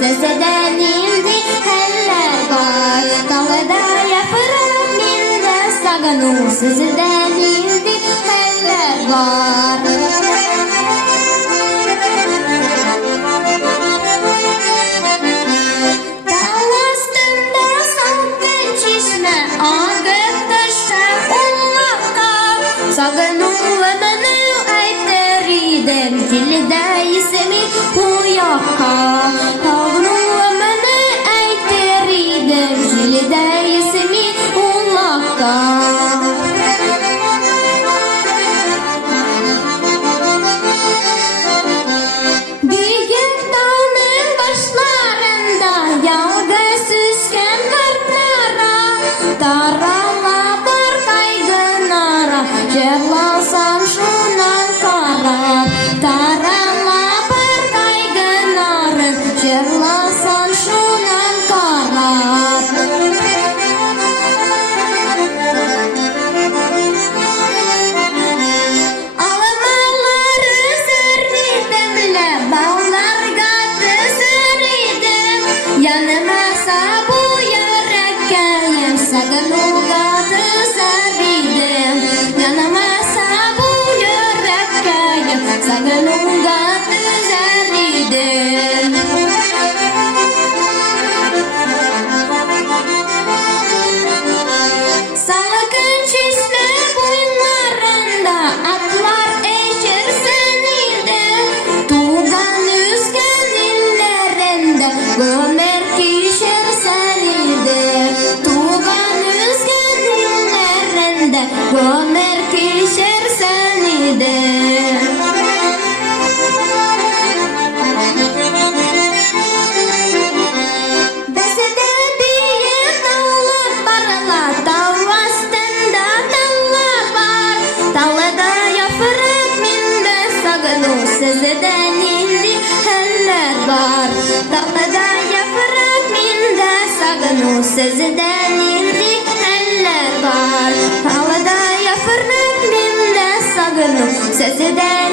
sözeden indi heller var. Dalda yaprak minde sagınım sözeden indi heller var. Dağ astında salkın çeşme ağıp taşar ullakka. Sagınımını aytır idem dilde ismi bu yakka. Sagınımını aytır idem dilde ismi ullakka. Büyük dağın başlarında yağdı süsken kartlara. Tarala var kaygınara, cerlasan şunan kara. Tarala var kaygınara, cerlasan şunan kara. Almaları zırritemle bağlarga tüzüridim. Yanıma sabu yürekkeyim sagınıga tüzüridim. Yanıma sabu yürekkeyim sagınıga tüzüridim. Salkın çeşme boylarında atlar eşir senide. Tuğan üzgen illerinde gömer kişir senide. Tuğan üzgen illerinde gömer kişir senide. Besede bir dağlar barla, dağ astında dağlar var. Dağda yaprak minde sagınım sözeden indi heller var. Dağda yaprak minde sagınım sözeden indi heller var. Dağda yaprak minde sagınım sözeden